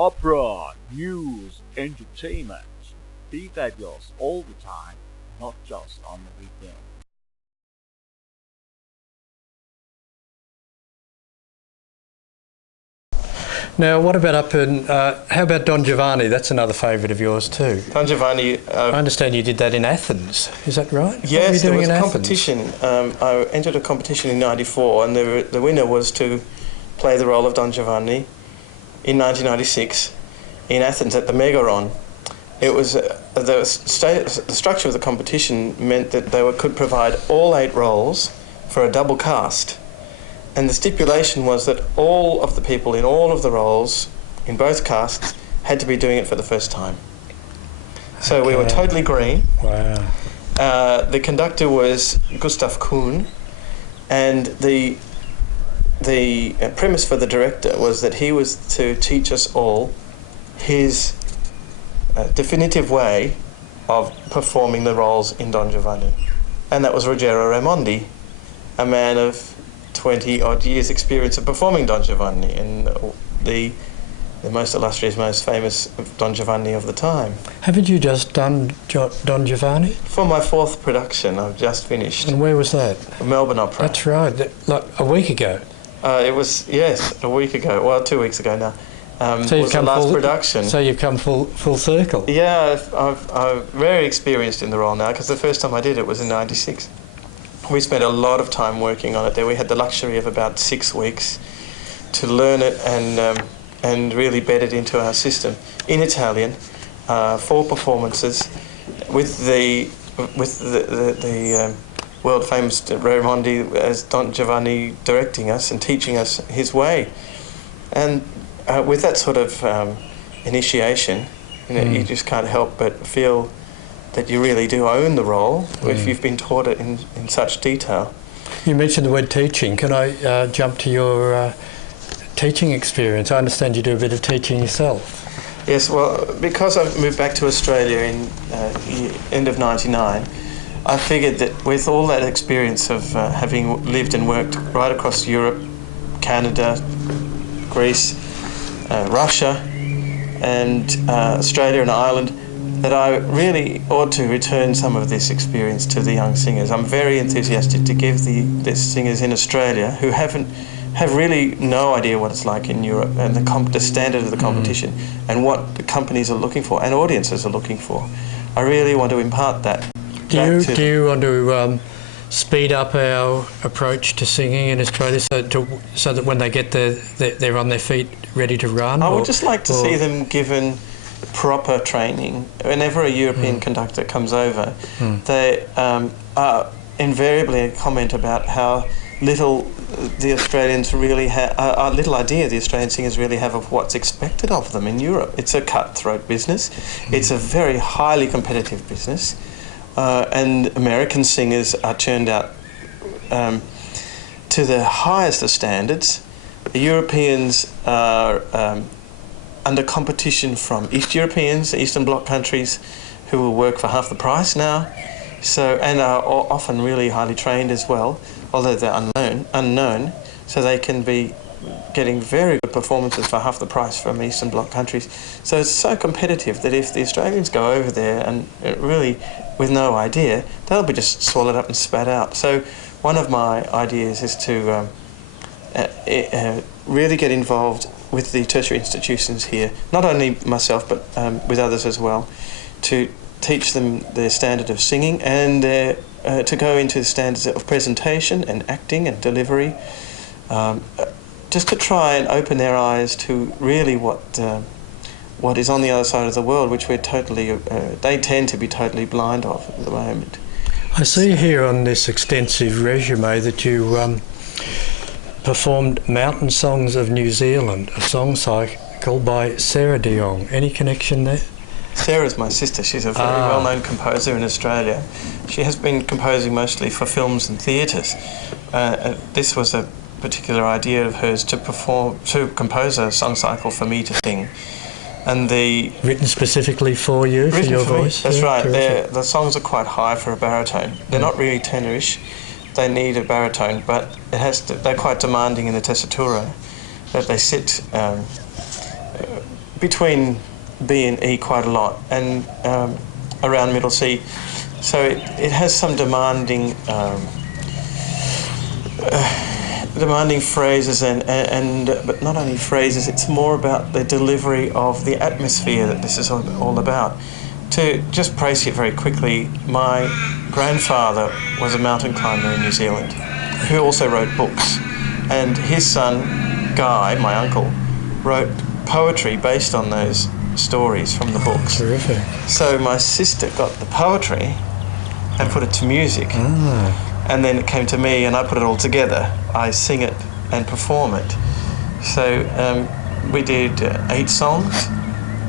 opera, news, entertainment. Be fabulous all the time, not just on the weekend. Now, what about how about Don Giovanni? That's another favourite of yours too. Don Giovanni. I understand you did that in Athens. Is that right? Yes, there was a competition. I entered a competition in '94, and the winner was to play the role of Don Giovanni in 1996 in Athens at the Megaron. It was the structure of the competition meant that they could provide all 8 roles for a double cast. And the stipulation was that all of the people in all of the roles, in both casts, had to be doing it for the first time. So we were totally green. Wow. The conductor was Gustav Kuhn, and the premise for the director was that he was to teach us all his definitive way of performing the roles in Don Giovanni. And that was Ruggero Raimondi, a man of 20-odd years' experience of performing Don Giovanni, and the most illustrious, most famous Don Giovanni of the time. Haven't you just done Don Giovanni? For my 4th production, I've just finished. And where was that? Melbourne Opera. That's right, like a week ago. It was, yes, a week ago. Well, 2 weeks ago now. So was the last production. So you've come full circle. Yeah, I'm very experienced in the role now, because the first time I did it was in '96. We spent a lot of time working on it there. We had the luxury of about 6 weeks to learn it and really bed it into our system in Italian, 4 performances with the world famous Raimondi as Don Giovanni directing us and teaching us his way. And with that sort of initiation, you just can't help but feel that you really do own the role if you've been taught it in such detail. You mentioned the word teaching. Can I jump to your teaching experience? I understand you do a bit of teaching yourself. Yes, well, because I moved back to Australia in end of '99, I figured that with all that experience of having lived and worked right across Europe, Canada, Greece, Russia, and Australia and Ireland, that I really ought to return some of this experience to the young singers. I'm very enthusiastic to give the singers in Australia who have really no idea what it's like in Europe and the standard of the competition and what the companies are looking for and audiences are looking for. I really want to impart that. Do you want to speed up our approach to singing in Australia so that when they get there, they're on their feet ready to run? I would just like to see them given proper training. Whenever a European conductor comes over, they invariably comment about how little the Australians really have, little idea the Australian singers really have of what's expected of them in Europe. It's a cutthroat business. It's a very highly competitive business, and American singers are churned out to the highest of standards. The Europeans are under competition from East Europeans, Eastern Bloc countries, who will work for half the price now, and are often really highly trained as well, although they're unknown, so they can be getting very good performances for half the price from Eastern Bloc countries. So it's so competitive that if the Australians go over there and really with no idea, they'll be just swallowed up and spat out. So one of my ideas is to really get involved with the tertiary institutions here, not only myself but with others as well, to teach them their standard of singing and to go into the standards of presentation and acting and delivery, just to try and open their eyes to really what is on the other side of the world, which they tend to be totally blind of at the moment. I see here on this extensive resume that you performed Mountain Songs of New Zealand, a song cycle by Sarah de Jong. Any connection there? Sarah's my sister. She's a very well-known composer in Australia. She has been composing mostly for films and theatres. This was a particular idea of hers to compose a song cycle for me to sing. And written specifically for you, for your voice? That's right. The songs are quite high for a baritone. They're not really tenorish. They need a baritone, but they're quite demanding in the tessitura, that they sit between B and E quite a lot, and around middle C. So it has some demanding phrases and but not only phrases. It's more about the delivery of the atmosphere that this is all about. To just praise it very quickly, my grandfather was a mountain climber in New Zealand who also wrote books, and his son Guy, my uncle, wrote poetry based on those stories from the books. Terrific. So my sister got the poetry and put it to music, and then it came to me and I put it all together. I sing it and perform it. So we did 8 songs,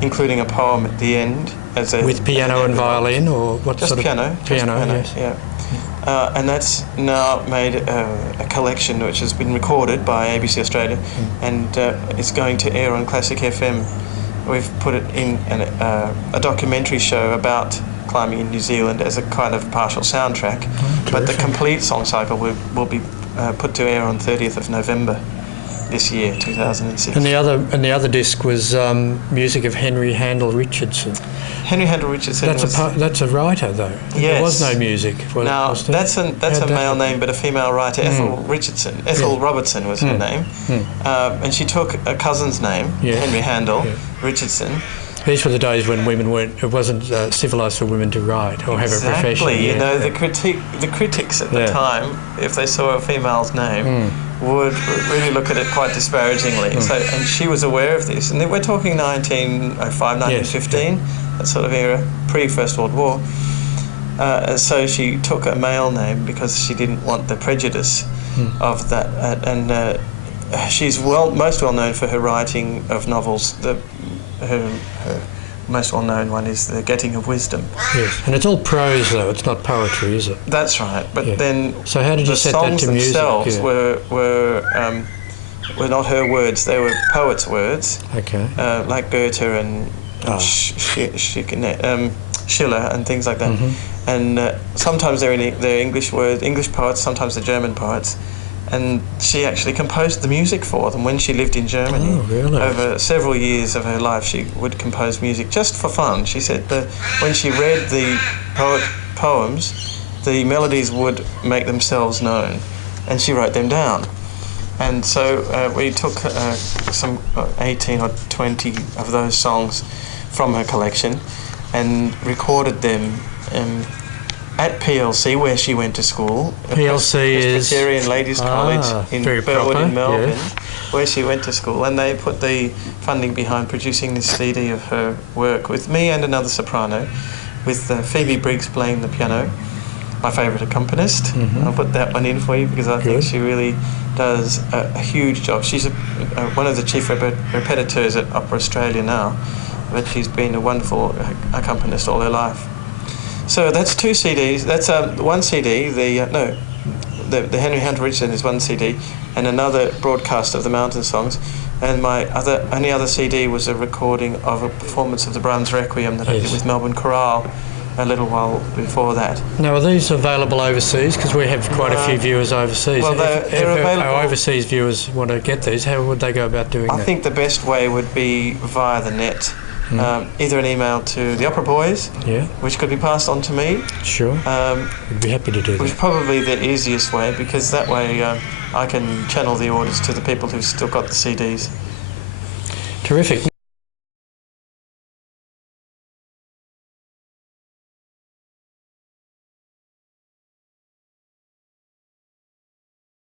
including a poem at the end. With piano and violin, or what just sort of piano? Piano, Just piano, yes. yeah. And that's now made a collection which has been recorded by ABC Australia, and it's going to air on Classic FM. We've put it in a documentary show about climbing in New Zealand as a kind of partial soundtrack, but the complete song cycle will be put to air on 30th of November this year, 2006. And the other disc was music of Henry Handel Richardson. Henry Handel Richardson. That's a writer, though. Yes. There was no music. Now that's a male name, but a female writer, Ethel Richardson. Ethel Robertson was her name, and she took a cousin's name, Henry Handel Richardson. These were the days when it wasn't civilised for women to write or have a profession. Exactly. You know, the critics at the time, if they saw a female's name, would really look at it quite disparagingly. So, and she was aware of this. And then we're talking 1905, 1915, that sort of era, pre-First World War. So she took a male name because she didn't want the prejudice of that. And she's most well known for her writing of novels. Her most well-known one is The Getting of Wisdom. Yes, and it's all prose, though. It's not poetry, is it? That's right. But then, so how did you set that to music? The songs themselves were not her words; they were poets' words. Okay. Like Goethe and Schiller and things like that. And sometimes they're English words, English poets. Sometimes they're German poets. And she actually composed the music for them when she lived in Germany. Oh, really? Over several years of her life, she would compose music just for fun. She said that when she read the poems, the melodies would make themselves known, and she wrote them down. And so we took some 18 or 20 of those songs from her collection and recorded them at PLC, where she went to school. PLC is Presbyterian Ladies College in Burwood in Melbourne, where she went to school, and they put the funding behind producing this CD of her work with me and another soprano, with Phoebe Briggs playing the piano, my favourite accompanist. I'll put that one in for you because I think she really does a huge job. She's one of the chief repetiteurs at Opera Australia now, but she's been a wonderful accompanist all her life. So that's 2 CDs. That's one CD. The Henry Handel Richardson is one CD, and another broadcast of the Mountain Songs. And my only other CD was a recording of a performance of the Brahms Requiem that I did with Melbourne Chorale a little while before that. Now, are these available overseas? Because we have quite a few viewers overseas. Well, they're available. Our overseas viewers want to get these. How would they go about doing that? I think the best way would be via the net. Either an email to the Opera Boys, which could be passed on to me. Sure. We'd be happy to do that. Which is probably the easiest way, because that way I can channel the orders to the people who've still got the CDs. Terrific.